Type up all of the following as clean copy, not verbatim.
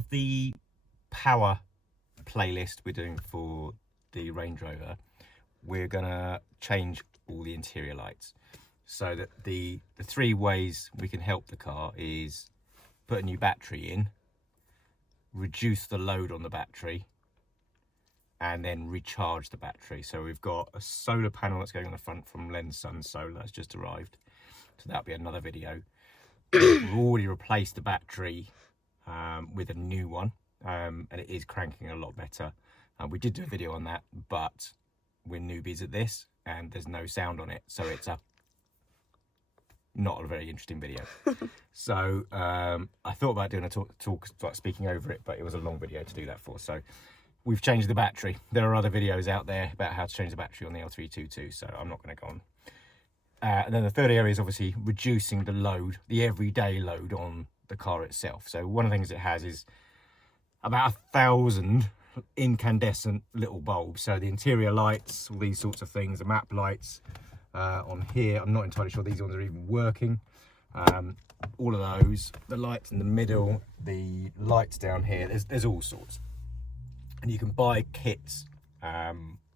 of the power playlist we're doing for the Range Rover, we're gonna change all the interior lights. So that the 3 ways we can help the car is put a new battery in, reduce the load on the battery, and then recharge the battery. So we've got a solar panel that's going on the front from Len's Sun Solar that's just arrived. So that'll be another video. We've already replaced the battery with a new one, and it is cranking a lot better. We did do a video on that, but we're newbies at this and there's no sound on it, so it's not a very interesting video. So I thought about doing a talk like speaking over it, but it was a long video to do that for. So we've changed the battery. There are other videos out there about how to change the battery on the L322, so I'm not going to go on. And then the third area is obviously reducing the load, the everyday load on the car itself. So one of the things it has is about 1,000 incandescent little bulbs. So the interior lights, all these sorts of things, the map lights on here. I'm not entirely sure these ones are even working. All of those, the lights in the middle, the lights down here, there's all sorts. And you can buy kits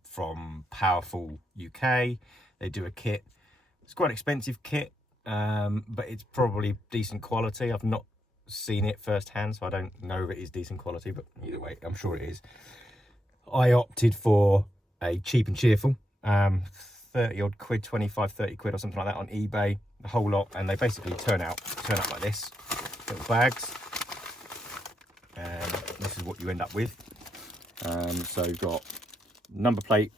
from Powerful UK. They do a kit. It's quite an expensive kit, but it's probably decent quality. I've not seen it firsthand, so I don't know if it is decent quality, but either way, I'm sure it is. I opted for a cheap and cheerful, 30 odd quid, 25, 30 quid or something like that on eBay, the whole lot, and they basically turn out like this, little bags, and this is what you end up with. So you've got number plate,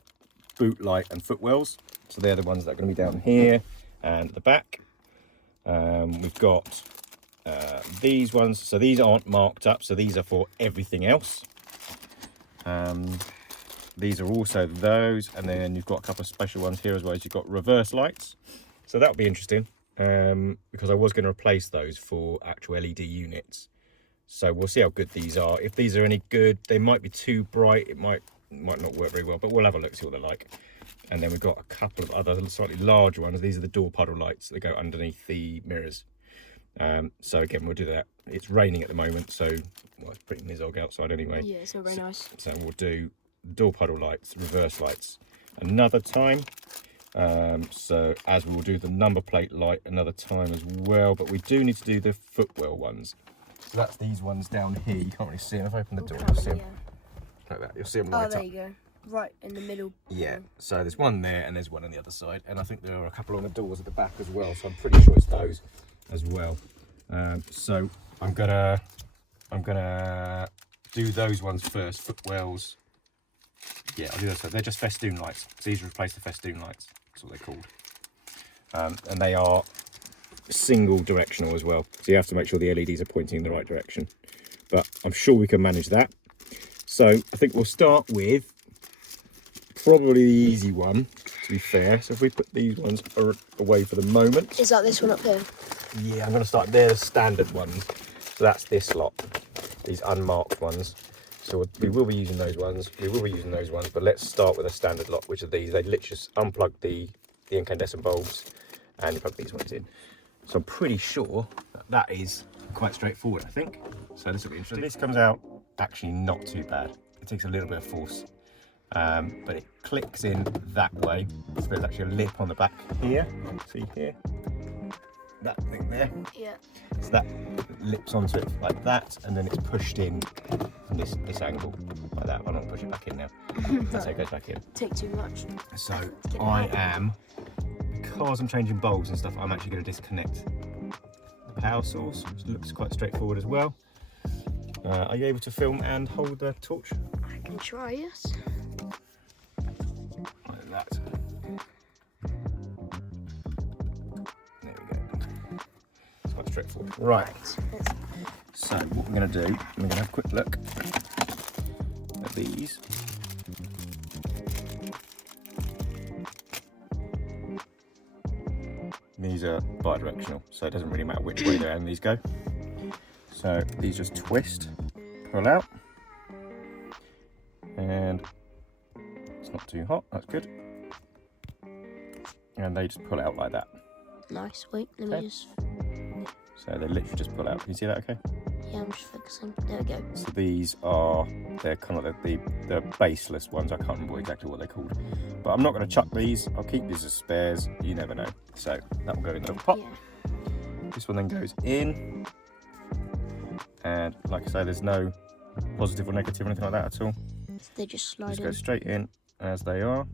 boot light and footwells. So they're the ones that are going to be down here and the back. We've got these ones. So these aren't marked up. So these are for everything else. These are also those. And then you've got a couple of special ones here as well. As you've got reverse lights. So that'll be interesting because I was going to replace those for actual LED units. So we'll see how good these are. If these are any good, they might be too bright. It might not work very well, but we'll have a look, see what they're like. And then we've got a couple of other slightly larger ones. These are the door puddle lights that go underneath the mirrors. So again, we'll do that. It's raining at the moment, so well, it's pretty miserable outside anyway. Yeah, it's not very nice. So we'll do door puddle lights, reverse lights another time. So as we'll do the number plate light another time as well, but we do need to do the footwell ones. So that's these ones down here. You can't really see them. If I open the door, you'll see them like that. You'll see them light up. Oh, there you go. Right in the middle. Yeah, so there's one there and there's one on the other side, and I think there are a couple on the doors at the back as well, so I'm pretty sure it's those as well. So I'm gonna do those ones first. Footwells, yeah, I'll do those. So they're just festoon lights. So these replace the festoon lights. That's what they're called, and they are single directional as well. So you have to make sure the LEDs are pointing in the right direction. But I'm sure we can manage that. So I think we'll start with probably the easy one, to be fair. So if we put these ones away for the moment. Is that this one up here? Yeah, I'm going to start. They're the standard ones. So that's this lot, these unmarked ones. So we will be using those ones. We will be using those ones. But let's start with a standard lot, which are these. They literally just unplug the incandescent bulbs and you plug these ones in. So I'm pretty sure that is quite straightforward, I think. So this will be interesting. So this comes out actually not too bad. It takes a little bit of force. But it clicks in that way. So there's actually a lip on the back here. See here? That thing there. Yeah. So that lips onto it like that, and then it's pushed in from this angle like that. I'm not push it back in now. That's how it goes back in. Take too much. So because I'm changing bulbs and stuff, I'm actually going to disconnect the power source, which looks quite straightforward as well. Are you able to film and hold the torch? I can try, yes. Like that. There we go. It's quite straightforward. Right. So what we're going to do, we're going to have a quick look at these. These are bi-directional, so it doesn't really matter which way these go. So these just twist, pull out, and it's not too hot, that's good. And they just pull out like that. Nice, wait, let me just... So they literally just pull out. Can you see that okay? Yeah, I'm just focusing. There we go. So these are, they're kind of like the baseless ones. I can't remember exactly what they're called. But I'm not going to chuck these. I'll keep these as spares. You never know. So that will go in the pot. Yeah. This one then goes in. And like I say, there's no positive or negative or anything like that at all. They just slide Just in. go straight in as they are.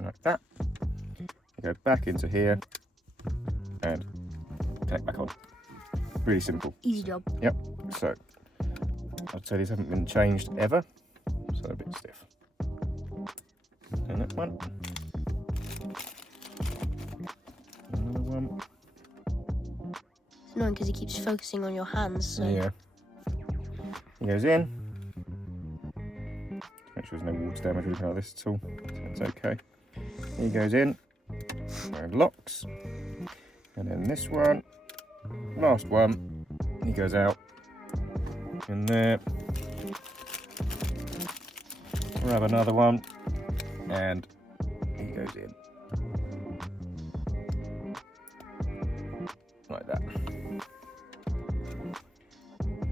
Like that. You go back into here and take back on. Really simple. Easy job. Yep. So I'd say these haven't been changed ever, so they're a bit stiff. And that one. Another one. It's annoying because he keeps focusing on your hands. So. Yeah. He goes in. Make sure there's no water damage or anything like this at all. So it's okay. He goes in and locks. And then this one, last one, he goes out in there. Grab another one and he goes in. Like that.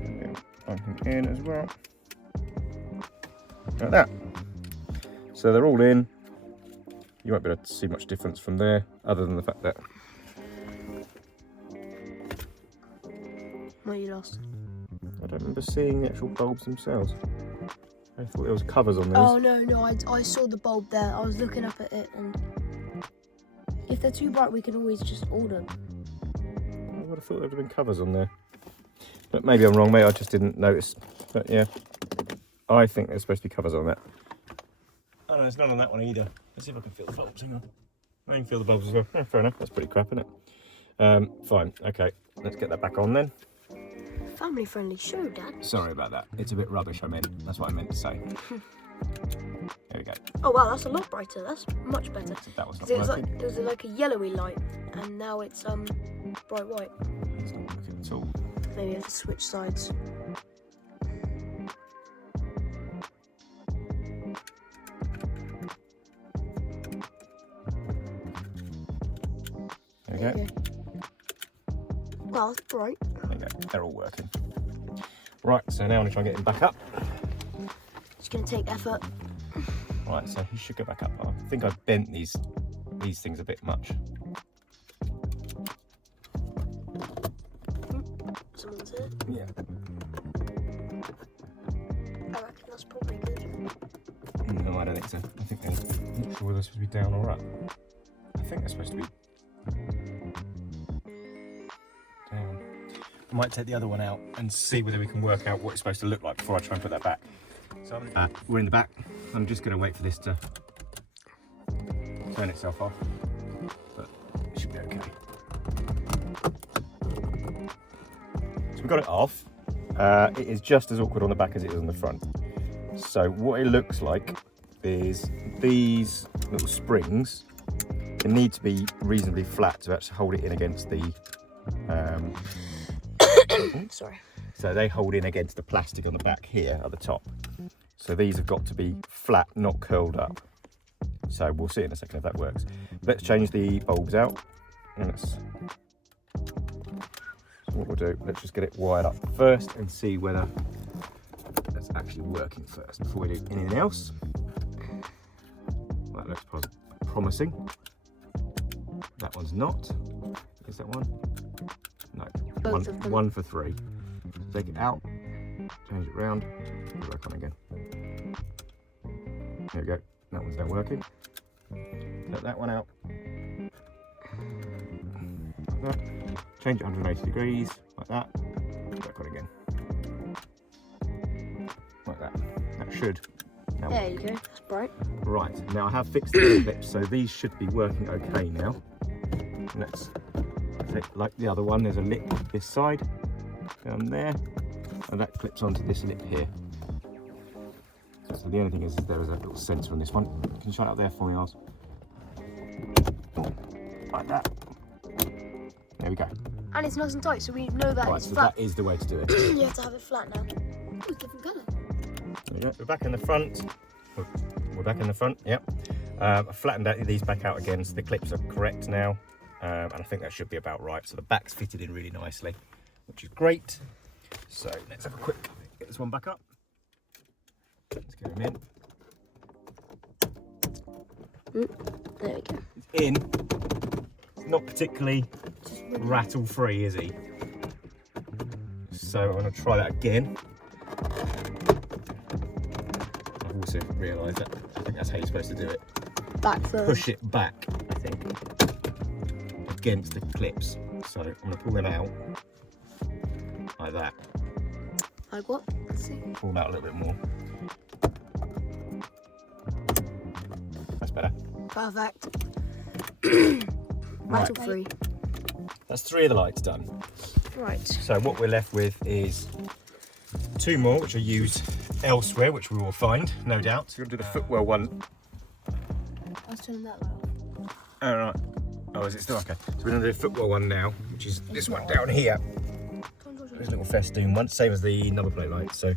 And then plug him in as well. Like that. So they're all in. You won't be able to see much difference from there, other than the fact that... What you lost? I don't remember seeing the actual bulbs themselves. I thought there was covers on these. Oh no, I saw the bulb there. I was looking up at it, and if they're too bright, we can always just order. I would have thought there would have been covers on there. But maybe I'm wrong, mate, I just didn't notice. But yeah, I think there's supposed to be covers on that. Oh no, there's none on that one either. Let's see if I can feel the bulbs, hang on. I can feel the bulbs as well. Yeah, fair enough, that's pretty crap, isn't it? Fine, okay, let's get that back on then. Family friendly show, Dad. Sorry about that, it's a bit rubbish, that's what I meant to say. There we go. Oh wow, that's a lot brighter. That's much better. That was not It was working. like, it was like a yellowy light, and now it's bright white. It's not working at all. Maybe I have to switch sides. There we go. Well, that's bright. There you go. They're all working. Right, so now I'm going to try and get him back up. It's going to take effort. Right, so he should go back up. I think I bent these things a bit much. Someone's here. Yeah. I reckon that's probably good. No, I don't think so. I think they're not sure whether they're supposed to be down or up. I think they're supposed to be down. I might take the other one out and see whether we can work out what it's supposed to look like before I try and put that back. So we're in the back. I'm just going to wait for this to turn itself off, but it should be okay. So we got it off. It is just as awkward on the back as it is on the front. So what it looks like is these little springs, they need to be reasonably flat to actually hold it in against the Sorry. so they hold in against the plastic on the back here at the top. So these have got to be flat, not curled up. So we'll see in a second if that works. Let's change the bulbs out. And so what we'll do, let's just get it wired up first and see whether that's actually working first before we do anything else. That looks promising. That one's not. Is that one? No. Both of them. 1 for 3. Take it out, change it round, put it back on again. There we go. That one's now working. Take that one out. Like that. Change it 180 degrees, like that. Back on again. Like that. That should. Now There you go. That's bright. right, now I have fixed the clips, so these should be working okay now. Let's take, like the other one, there's a lip this side, down there, and that clips onto this lip here. So the only thing is there is a little sensor on this one. Can you shut it up there for me, Oz? Like that. There we go. And it's nice and tight, so we know that Right, it's so flat. that is the way to do it. You have to have it flat now. Oh, different colour. There we go. We're back in the front. We're back in the front, yep. I flattened these back out again, so the clips are correct now. and I think that should be about right. So the back's fitted in really nicely, which is great. So let's have a quick, get this one back up. Let's get him in. There we go. It's in. It's not particularly rattle free, is he? So I'm going to try that again. I've also realised that I think that's how you're supposed to do it. Back first. Push it back, I think, against the clips. So I'm going to pull them out like that. Like what? Let's see. Pull them out a little bit more. That's better. Perfect. Right. Rattle free. That's 3 of the lights done. Right. So what we're left with is 2 more, which are used elsewhere, which we will find, no doubt. So we're going to do the footwell one. I was turning that light off. Oh, right. Oh, is it still okay? So we're going to do the footwell one now, which is this one down here. There's a little festoon one, same as the number plate light. So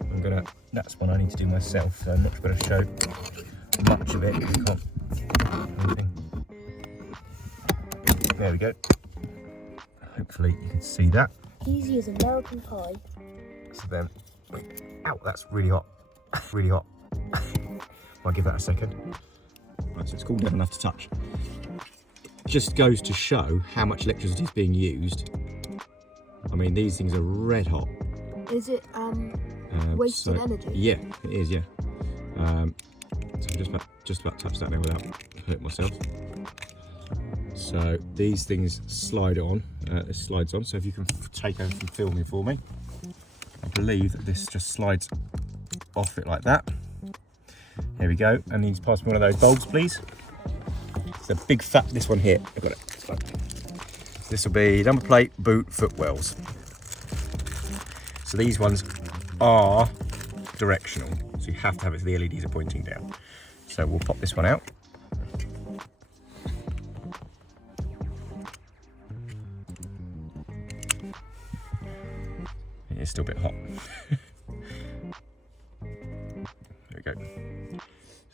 I'm going to, that's one I need to do myself. So I'm not going to show much of it. I can't. Anything. There we go. Hopefully you can see that. Easy as American pie. So then, ow, that's really hot. Really hot. I'll give that a second. Right, so it's cooled down enough to touch. It just goes to show how much electricity is being used. I mean, these things are red hot. Is it wasted energy? Yeah, it is, yeah. So I'm just about to touch that now without hurting myself. So these things slide on, this slides on, so if you can take over from filming for me. I believe that this just slides off it like that. There we go, and you pass me one of those bulbs, please. It's a big fat, this one here, I've got it. So this will be number plate, boot, footwells. So these ones are directional, so you have to have it so the LEDs are pointing down. So we'll pop this one out. It's still a bit hot. There we go.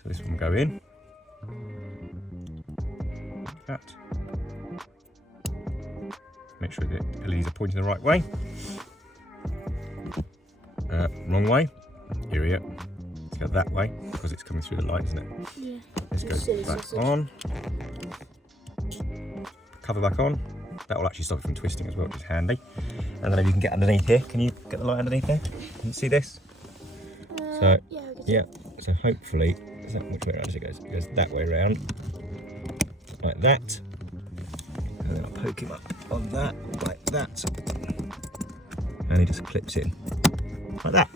So this one will go in. Like that. Make sure the LEDs are pointing the right way. Wrong way. Here we go. Let's go that way because it's coming through the light, isn't it? Yeah. Let's go back on. Cover back on. That will actually stop it from twisting as well, which is handy. And then if you can get underneath here, can you get the light underneath there? Can you see this? So yeah, so hopefully, is that which way around does it go? It goes that way around, like that. And then I'll poke him up on that, like that. And he just clips in, like that.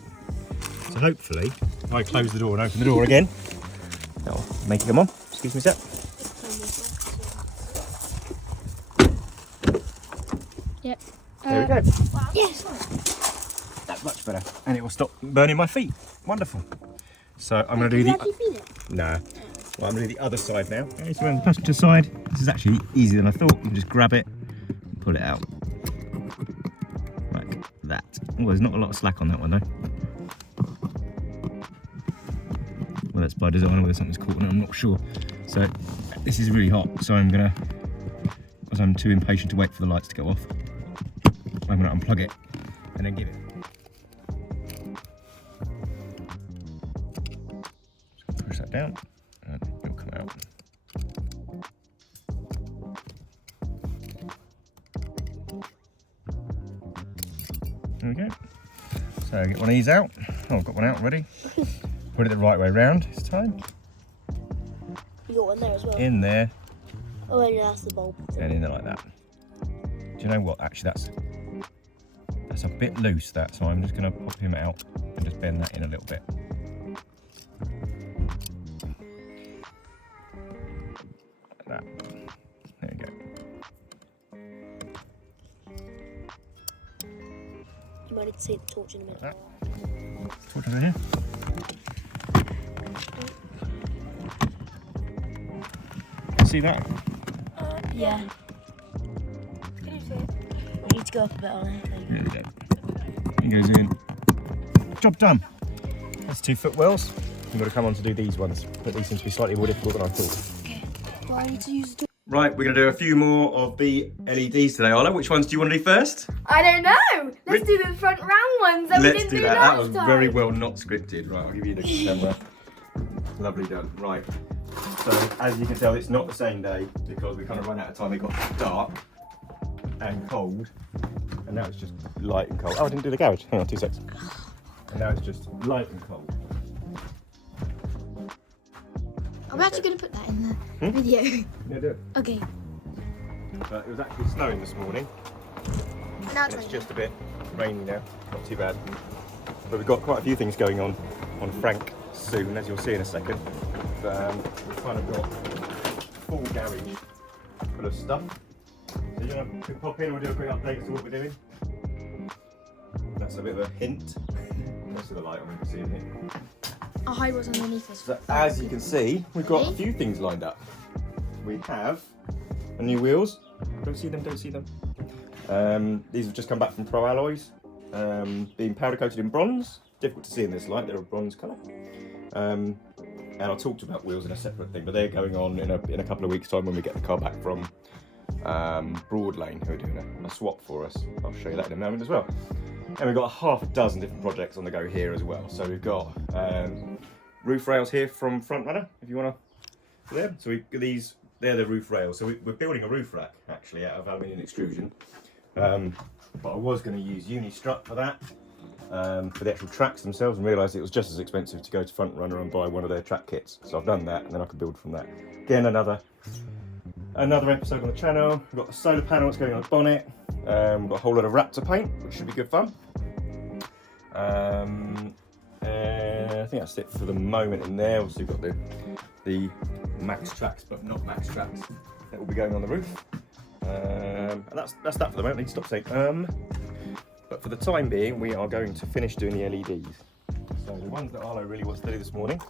So hopefully, if I close the door and open the door again, that'll make it come on. Excuse me a sec. Yep. There we go. Yes. That's much better, and it will stop burning my feet. Wonderful. So I'm going to do the. No. Well, I'm going to do the other side now. Okay, so on the passenger side, this is actually easier than I thought. You can just grab it, and pull it out, like that. Oh, there's not a lot of slack on that one though. Well, that's by design. Whether something's caught on it, I'm not sure. So this is really hot. So I'm gonna, as I'm too impatient to wait for the lights to go off, I'm going to unplug it and then give it. Just push that down and it'll come out. There we go. So get one of these out. Oh, I've got one out already. Put it the right way round this time. You got one there as well? In there. Oh, and that's the bulb. And in there like that. Do you know what? Actually, that's a bit loose, that, so I'm just going to pop him out and just bend that in a little bit. Like that. There you go. You might need to see the torch in a minute. Like that. Torch over here. See that? Yeah. Can you see it? I need to go up a bit on it. There we go. He goes in. Job done. That's 2 footwells. I'm going to come on to do these ones, but these seem to be slightly more difficult than I thought. Okay. Do I need to use the torch? Right, we're going to do a few more of the LEDs today, Arlo. Which ones do you want to do first? I don't know. Let's do the front round ones that we didn't do last time. That was very well not scripted. Right, I'll give you the camera. Lovely done. Right. So, as you can tell, it's not the same day because we kind of run out of time. It got dark and cold. And now it's just light and cold. Oh, I didn't do the garage. Hang on, 2 seconds. And now it's just light and cold. I'm actually going to put that in the video. Yeah, do it. Okay. But it was actually snowing this morning. Now And it's just a bit rainy now. Not too bad. But we've got quite a few things going on Frank soon, as you'll see in a second. But, we've kind of got a full garage full of stuff. So you want to pop in and we'll do a quick update as to what we're doing. That's a bit of a hint. Most of the light on, we can see in here. I'll hide what's underneath this. So as you can see, we've got a few things lined up. We have the new wheels. Don't see them, don't see them. These have just come back from Pro Alloys, being powder coated in bronze. Difficult to see in this light, they're a bronze colour. And I'll talk to you about wheels in a separate thing, but they're going on in a couple of weeks' time when we get the car back from Broad Lane, who are doing a swap for us. I'll show you that in a moment as well. And we've got a half a dozen different projects on the go here as well. So we've got roof rails here from Front Runner, if you want to see them. So they're the roof rails. So we're building a roof rack actually out of aluminium extrusion. But I was going to use Uni-Strut for that, for the actual tracks themselves, and realised it was just as expensive to go to Front Runner and buy one of their track kits. So I've done that, and then I could build from that. Again, another episode on the channel. We've got a solar panel that's going on the bonnet. We've got a whole lot of Raptor paint, which should be good fun. And I think that's it for the moment in there. Obviously we've got the max tracks, but not max tracks, that will be going on the roof. And that's that for the moment. I need to stop saying but for the time being, we are going to finish doing the LEDs. So the ones that Arlo really wants to do this morning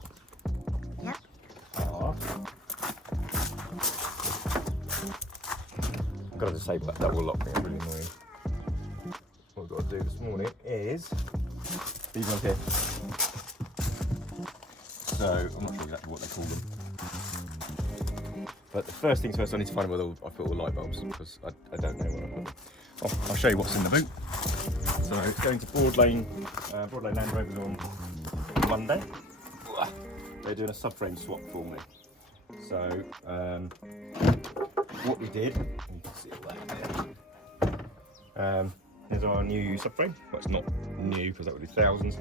are... I've got to disable that double lock thing, it's really annoying. What we've got to do this morning is these ones here. So I'm not sure exactly what they call them. But the first things first, I need to find where I put all the light bulbs, because I don't know where I put them. I'll show you what's in the boot. So it's going to Broad Lane Land Rovers on Monday. They're doing a subframe swap for me. So what we did, you can see all that there. Here's our new subframe. Well, it's not new because that would be thousands.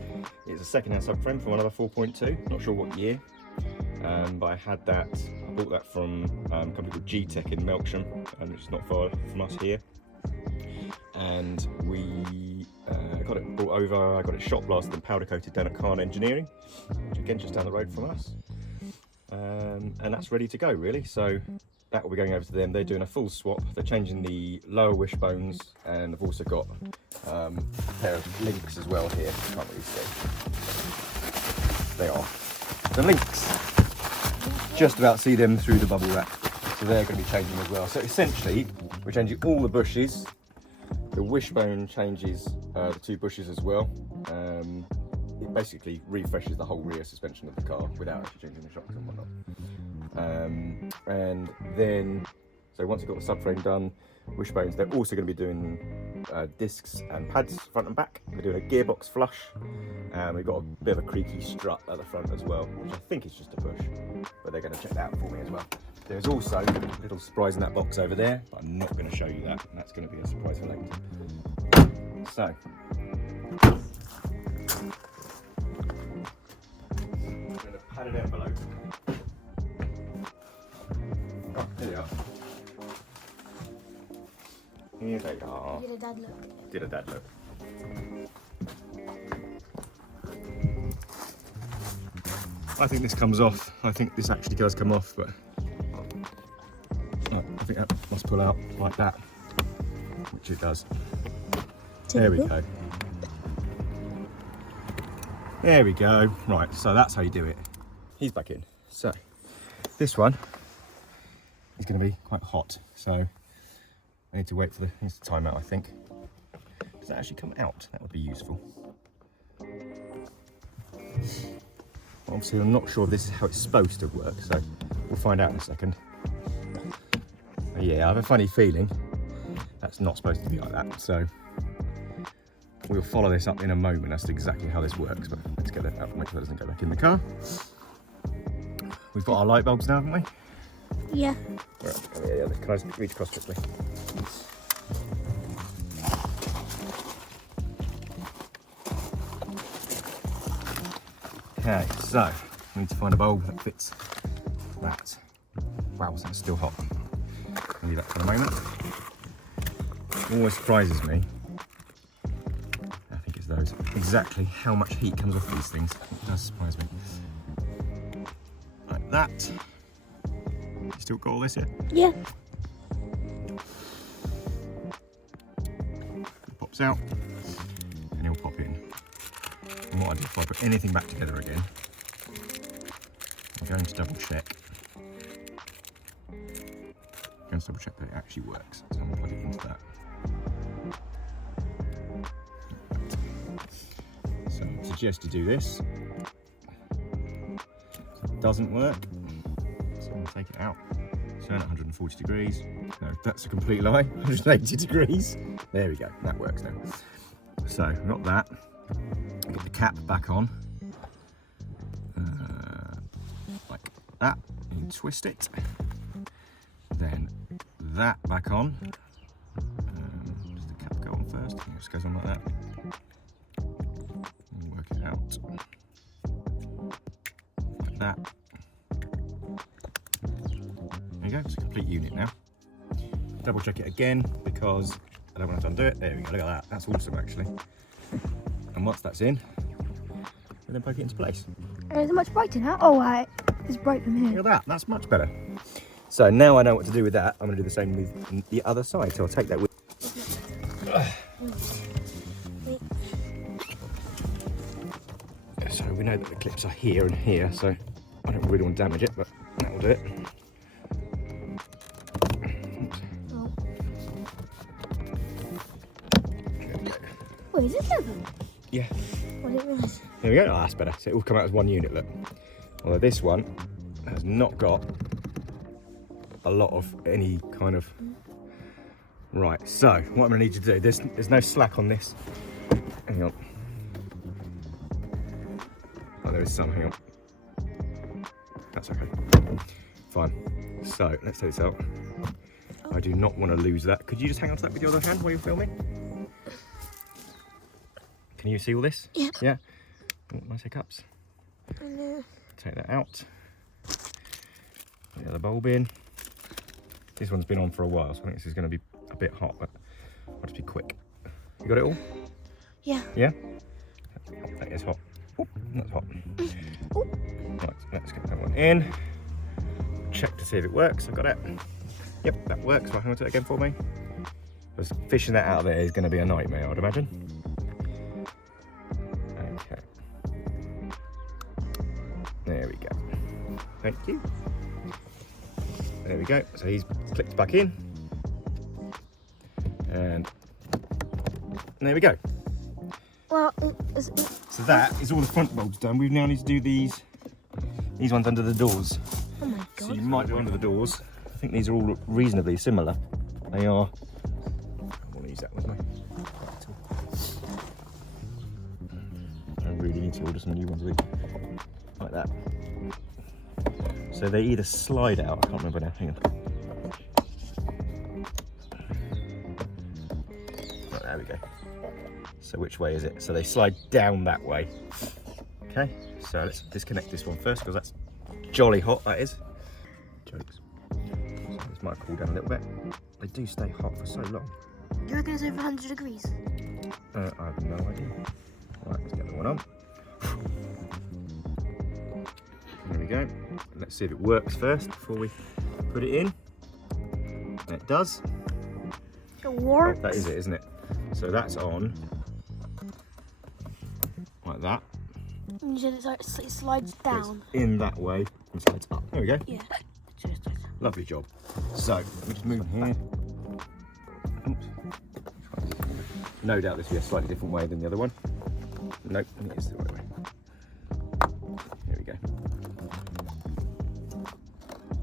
It's a second-hand subframe from another 4.2. Not sure what year, but I had that. I bought that from a company called G-Tech in Melksham, which is not far from us here. And we got it brought over. I got it shot blasted and powder coated down at Khan Engineering, which again just down the road from us. And that's ready to go really. So that will be going over to them. They're doing a full swap. They're changing the lower wishbones, and they've also got a pair of links as well here. Can't really see. They are the links. Just about see them through the bubble wrap. So they're going to be changing as well. So essentially, we're changing all the bushes. The wishbone changes the two bushes as well. It basically refreshes the whole rear suspension of the car without actually changing the shocks and whatnot. And then, so once you've got the subframe done, wishbones, they're also going to be doing discs and pads front and back. They're doing a gearbox flush, and we've got a bit of a creaky strut at the front as well, which I think is just a push, but they're going to check that out for me as well. There's also a little surprise in that box over there, but I'm not going to show you that. That's going to be a surprise for later. So, I'm going to pad an envelope. Oh, here they are. Here they are. Did a dad look? Did a dad look. I think this comes off. I think this actually does come off, but I think that must pull out like that, which it does. There we go. There we go. Right, so that's how you do it. He's back in. So this one is going to be quite hot, so I need to wait for needs to time out, I think. Does that actually come out? That would be useful. Obviously, I'm not sure this is how it's supposed to work, so we'll find out in a second. Yeah, I have a funny feeling that's not supposed to be like that. So we'll follow this up in a moment as to exactly how this works, but let's get it up, make sure it doesn't go back in the car. We've got our light bulbs now, haven't we? Yeah. Right, yeah, can I reach across quickly? Okay, so we need to find a bulb that fits that. Wow, so it's still hot. I'll leave that for a moment. Always surprises me, I think it's those, exactly how much heat comes off these things. It does surprise me. Like that. You still got all this here? Yeah. It pops out and it'll pop in. And what I do if I put anything back together again, I'm going to double check. I'm going to double check that it actually works. So I'm going to plug it into that. So I suggest you do this. If it doesn't work, so I'm going to take it out. Turn it 140 degrees. No, that's a complete lie. 180 degrees. There we go. That works now. So I've got that. I've got the cap back on. Like that. And twist it. Then that back on. Does the cap go on first? I think it just goes on like that. And work it out. Like that. There you go, it's a complete unit now. Double check it again because I don't want to undo it. There we go, look at that. That's awesome actually. And once that's in, we then poke it into place. Is it much brighter now? Oh, right. It's bright from here. Look at that, that's much better. So now I know what to do with that. I'm going to do the same with the other side. So I'll take that with. So we know that the clips are here and here, so I don't really want to damage it, but that will do it. Wait, is it leather? Yeah. I didn't realise. There we go. Oh, that's better. So it will come out as one unit, look. Although this one has not got a lot of any kind of... Right, so what I'm going to need you to do, there's no slack on this. Hang on. Oh, there is some, hang on. That's okay. Fine. So, let's take this out. I do not want to lose that. Could you just hang on to that with your other hand while you're filming? Can you see all this? Yeah. Yeah? Oh, nice hiccups. No. Take that out. Put the other bulb in. This one's been on for a while, so I think this is going to be a bit hot, but I'll just be quick. You got it all? Yeah. Yeah? That is hot. Oh, that's hot. Right, let's get that one in. Check to see if it works. I've got it. Yep, that works. Right, hang on to it again for me. Because fishing that out of there is going to be a nightmare, I would imagine. Okay. There we go. Thank you. There we go. So he's clicked back in. And there we go. Well, So that is all the front bulbs done. We now need to do these ones under the doors. oh my So god. you might go under the doors. I think these are all reasonably similar. They are. I want to use that with me. I really need to order some new ones of these. Like that. So they either slide out, I can't remember now, hang on. Right, there we go. So which way is it? So they slide down that way. Okay, so let's disconnect this one first because that's jolly hot, that is. Jokes. So this might cool down a little bit. They do stay hot for so long. Do you reckon it's over 100 degrees? I have no idea. Right, let's get the one on. There we go. Let's see if it works first before we put it in. And it does. It works. Oh, that is it, isn't it? So that's on. Like that. And you said it's like, it slides down. It's in that way and slides up. There we go. Yeah. Lovely job. So we just move here. Oops. No doubt this will be a slightly different way than the other one. Nope, it is the right way. There we go.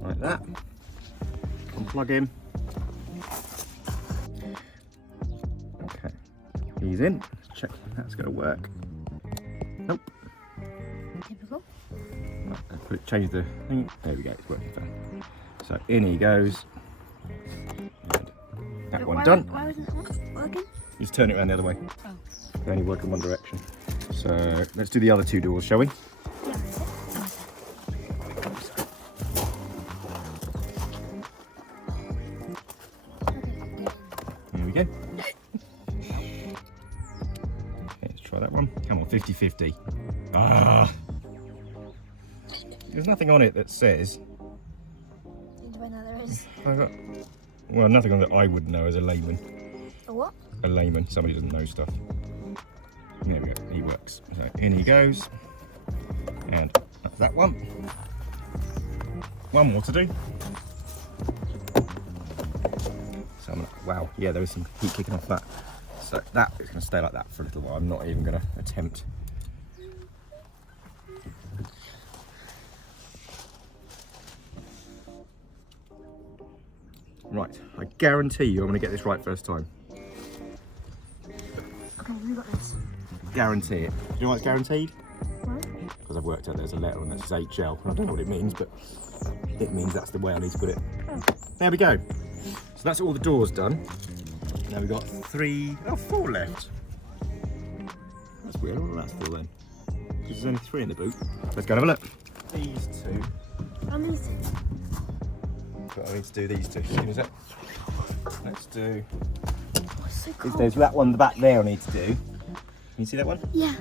Like that. Unplug him. these in. Let's check if that's going to work. Nope. Typical. Right, change the thing. There we go, it's working fine. So in he goes. And that one done. Why wasn't that working? Just turn it around the other way. Oh. They only work in one direction. So let's do the other two doors, shall we? Yeah. There we go. Let's try that one. Come on, 50-50. Ah! There's nothing on it that says. I know there is. Well, nothing on that I would know as a layman. A what? A layman, somebody who doesn't know stuff. There we go, he works. So in he goes. And that's that one. One more to do. So I'm gonna, wow, yeah, there is some heat kicking off that. So that is going to stay like that for a little while. I'm not even going to attempt. Right, I guarantee you I'm going to get this right first time. Okay, we got this. Guarantee it. Do you know why it's guaranteed? What? Because I've worked out there's a letter on that says HL. I don't know what it means, but it means that's the way I need to put it. Oh. There we go. So that's all the doors done. Now we've got 4 left. That's weird, what that's for then? Because there's only 3 in the boot. Let's go and have a look. These 2. I'm easy. But I need to do these 2. Excuse me a sec. Let's do. Oh, it's so cold. There's that one back there I need to do. Can you see that one? Yeah.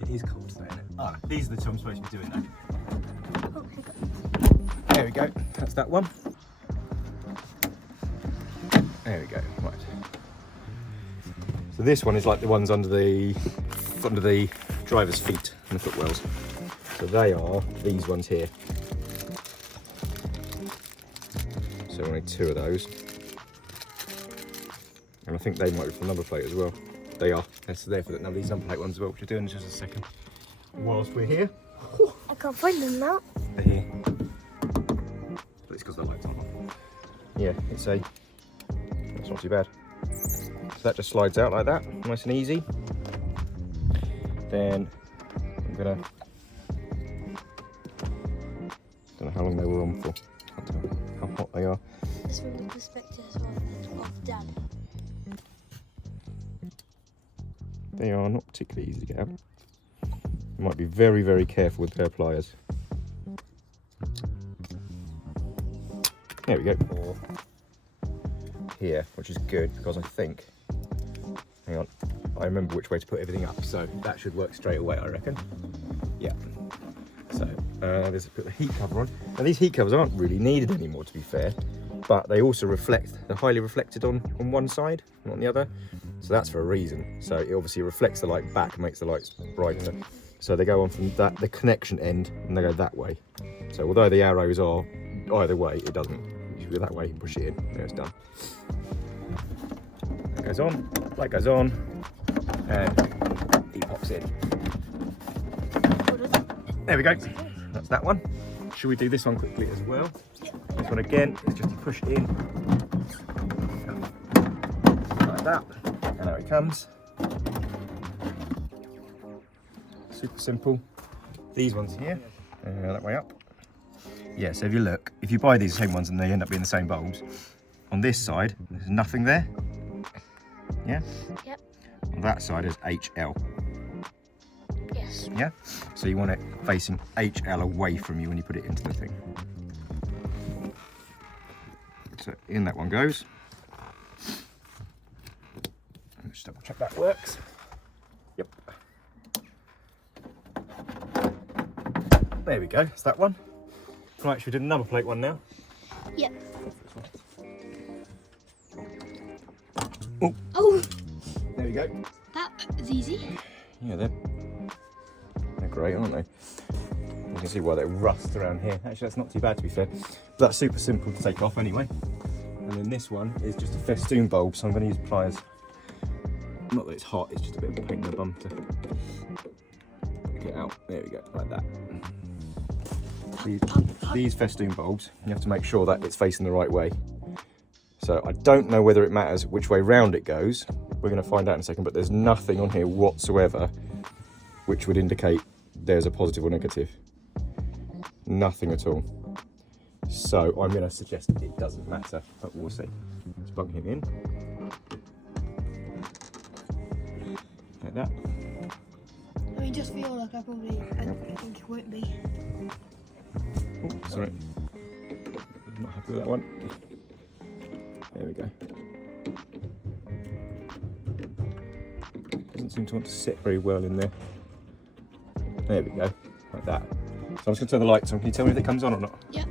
It is cold today, isn't it? Ah, these are the 2 I'm supposed to be doing now. Oh, here we go. There we go. That's that one. There we go. Right. So this one is like the ones under the driver's feet and the footwells. So they are these ones here. So we need 2 of those. And I think they might be for number plate as well. They are. That's there for the these number plate ones as well, which we're doing in just a second. Whilst we're here. I can't find them now. They're here. But it's because the lights aren't on. Yeah, it's a. That's not too bad. So that just slides out like that, nice and easy. Then I'm gonna. Don't know how long they were on for. Can't tell how hot they are. This from the perspective of Dad. They are not particularly easy to get out. You might be very, very careful with pair of pliers. There we go. Or here, which is good because I think, hang on, I remember which way to put everything up, so that should work straight away, I reckon. Yeah. So let's put the heat cover on. Now these heat covers aren't really needed anymore, to be fair, but they also reflect. They're highly reflected on one side, not on the other. So that's for a reason. So it obviously reflects the light back and makes the lights brighter. So they go on from the connection end and they go that way. So although the arrows are either way, it doesn't. You go that way, you push it in, there it's done. That goes on, light goes on, and he pops in. There we go, that's that one. Should we do this one quickly as well? This one again, is just to push it in. Like that. And out it comes. Super simple. These ones here, that way up. Yeah, so if you look, if you buy these same ones and they end up being the same bulbs, on this side, there's nothing there. Yeah? Yep. On that side is HL. Yes. Yeah? So you want it facing HL away from you when you put it into the thing. So in that one goes. Let's double check that works. Yep. There we go, it's that one. Right, should we do the number plate one now? Yep. Oh. Oh, There we go. that is easy. Yeah, they're great, aren't they? You can see why they rust around here. Actually, that's not too bad to be fair. But that's super simple to take off anyway. And then this one is just a festoon bulb, so I'm going to use pliers. Not that it's hot, it's just a bit of a pain in the bum to get out. There we go, like that. These festoon bulbs, you have to make sure that it's facing the right way. So I don't know whether it matters which way round it goes, We're going to find out in a second, but there's nothing on here whatsoever which would indicate there's a positive or negative. Nothing at all. So I'm going to suggest it doesn't matter, but we'll see. Let's plug him in. Like that. I mean, just feel like I think it won't be. Oh, sorry. I'm not happy with that one. There we go. Doesn't seem to want to sit very well in there. There we go, like that. So I'm just going to turn the lights on. Can you tell me if it comes on or not? Yep.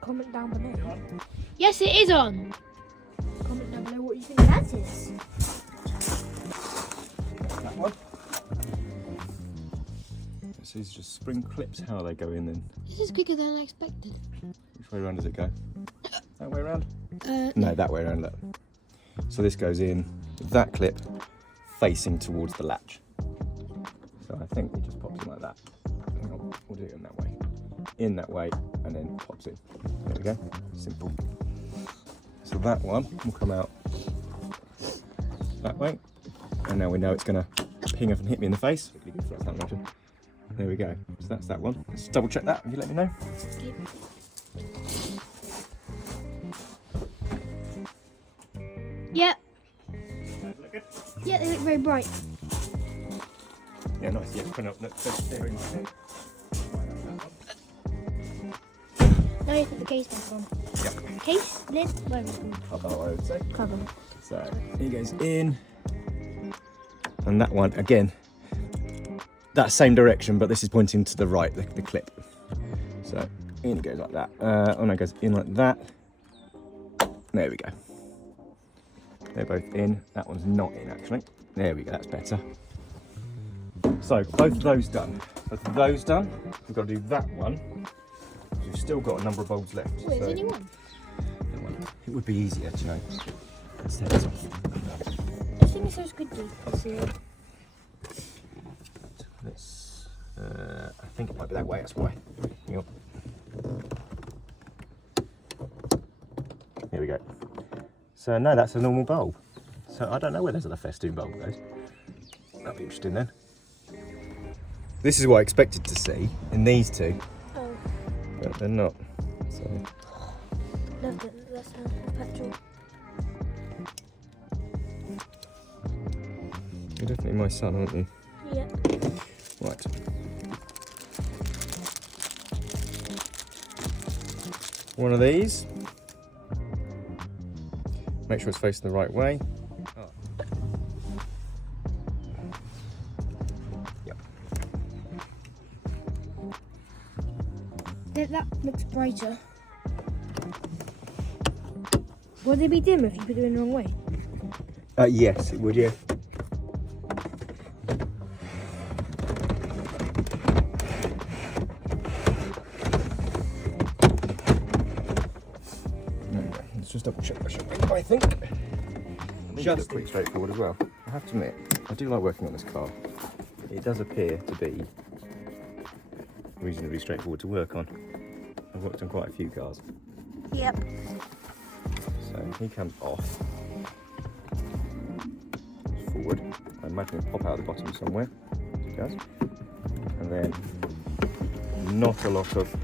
Comment down below. Yes, it is on. Comment down below what you think that is. That one. So these are just spring clips. How they go in then? This is quicker than I expected. Which way around does it go? That way around? No, that way around, look. So this goes in that clip facing towards the latch. So I think it just pops in like that. Hang on, we'll do it in that way. In that way, and then pops in. There we go, simple. So that one will come out that way. And now we know it's gonna ping up and hit me in the face. There we go, so that's that one. Let's double check that, and you let me know. Yep. Yeah, they look very bright. Yeah, nice. Yeah, put up. Look, they're in. Now you put the case back on. Yep. Case, lid, whatever it's called. Cover, I would say. Cover. So he goes in, and that one again. That same direction, but this is pointing to the right, the clip. So in it goes like that. Oh no, it goes in like that. There we go. They're both in. That one's not in actually. There we go, that's better. So both of those done. Both of those done. We've got to do that one. We've still got a number of bulbs left. Wait, there's only one? It would be easier, do you know. Let's take this off. I think it's so squidgy. Let's, I think it might be that way, that's why. Hang on. Here we go. So no, that's a normal bulb. So I don't know where there's a festoon bulb goes. That'd be interesting then. This is what I expected to see in these two, Oh, but they're not. So loved it. That's petrol. you're definitely my son, aren't you? Yeah. Right. One of these. Make sure it's facing the right way. Oh. Yep. That looks brighter. Would they be dim if you put it in the wrong way? Yes, it would, yeah. Let's just double check that, shall we? I think it looks pretty straightforward as well. I have to admit, I do like working on this car. It does appear to be reasonably straightforward to work on. I've worked on quite a few cars. Yep. So he comes off, forward. I imagine it'll pop out the bottom somewhere. It does. And then not a lot of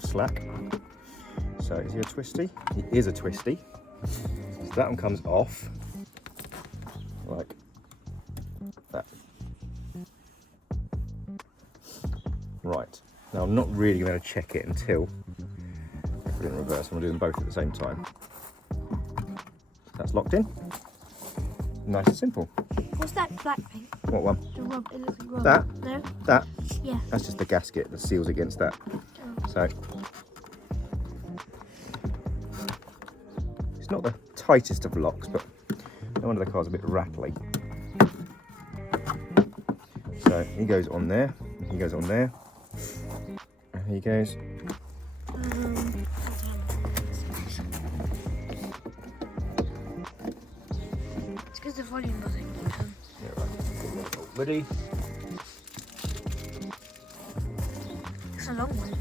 slack. So is he a twisty? He is a twisty. So that one comes off like that. Right. Now I'm not really going to check it until I put it in reverse. I'm going to do them both at the same time. That's locked in. Nice and simple. What's that black thing? What one? The rub, it looks like rubber. That? No? That? Yeah. That's just the gasket that seals against that. Oh. So it's not the tightest of locks, but no wonder the car's a bit rattly. So he goes on there, he goes on there, and he goes. It's because the volume doesn't keep on. Yeah, right. Ready? long one.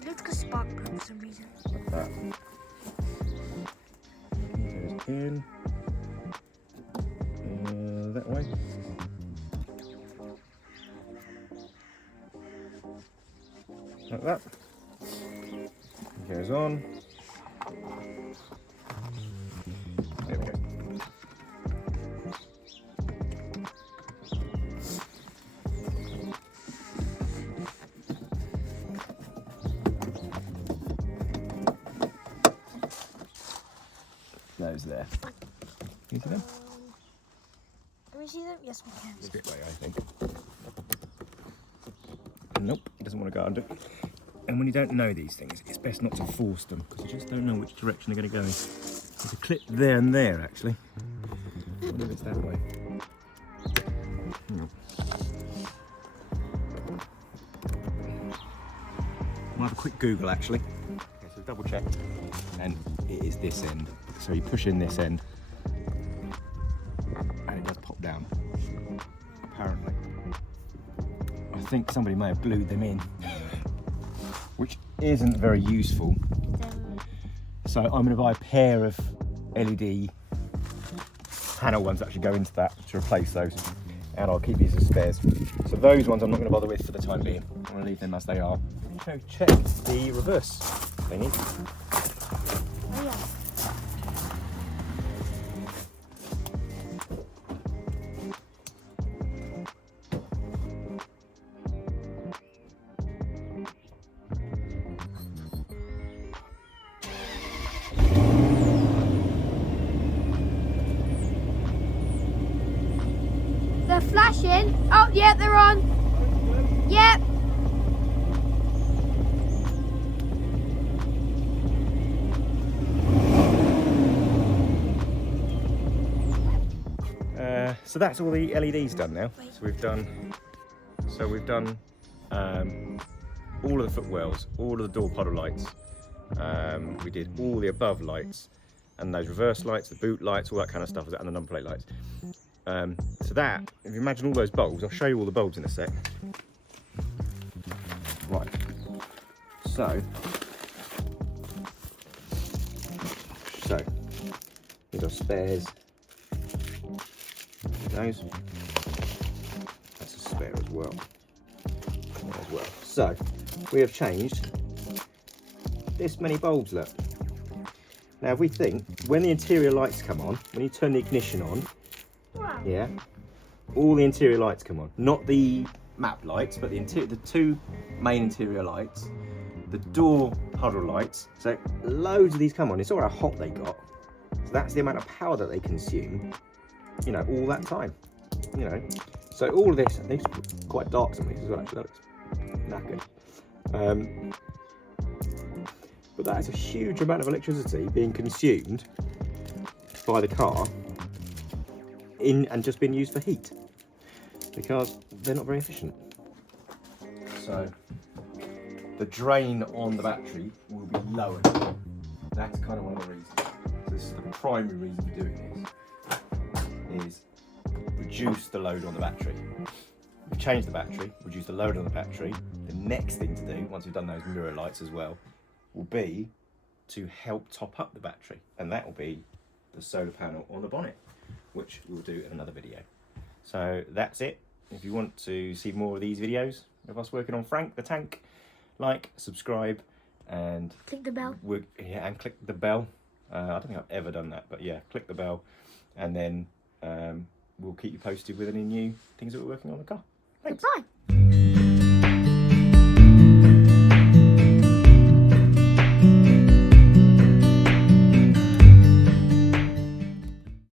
It looks like a spark plug for some reason. That goes in that way. Like that. It goes on. There we go. Those there. Can you see them? Can we see them? Yes, we can. It's a bit way, I think. Nope, it doesn't want to go under. And when you don't know these things, it's best not to force them because you just don't know which direction they're going to go in. There's a clip there and there, actually. I wonder if it's that way. We'll have a quick Google, actually. Okay, so double check. And it is this end. So you push in this end, and it does pop down. Apparently. I think somebody may have glued them in, which isn't very useful. So I'm going to buy a pair of LED panel ones that actually go into that to replace those, and I'll keep these as spares. So those ones I'm not going to bother with for the time being. I'm going to leave them as they are. So check the reverse thingy. Oh, yeah. They're flashing. Oh, yeah, they're on. Yep. So that's all the LEDs done now. So we've done all of the footwells, all of the door puddle lights. We did all the above lights and those reverse lights, the boot lights, all that kind of stuff, and the number plate lights. So that, if you imagine all those bulbs, I'll show you all the bulbs in a sec. Right. So here's our spares. Those. That's a spare as well. So we have changed this many bulbs, look. Now if we think, when the interior lights come on, when you turn the ignition on, Wow. yeah, all the interior lights come on. Not the map lights, but the two main interior lights, the door puddle lights. So loads of these come on. It's all how hot they got. So that's the amount of power that they consume, you know, all that time, you know. So all of this, I think it's quite dark some of these as well, actually. That looks knackered. But that is a huge amount of electricity being consumed by the car and just being used for heat, because they're not very efficient. So the drain on the battery will be lowered. That's kind of one of the reasons. So this is the primary reason for doing this, is reduce the load on the battery. We've changed the battery, reduce the load on the battery. The next thing to do, once we've done those mirror lights as well, will be to help top up the battery, and that will be the solar panel on the bonnet, which we'll do in another video. So that's it. If you want to see more of these videos of us working on Frank the Tank, like, subscribe, and Click the bell. and click the bell. I don't think I've ever done that, but yeah, click the bell, and then we'll keep you posted with any new things that we're working on the car. Thanks. Goodbye.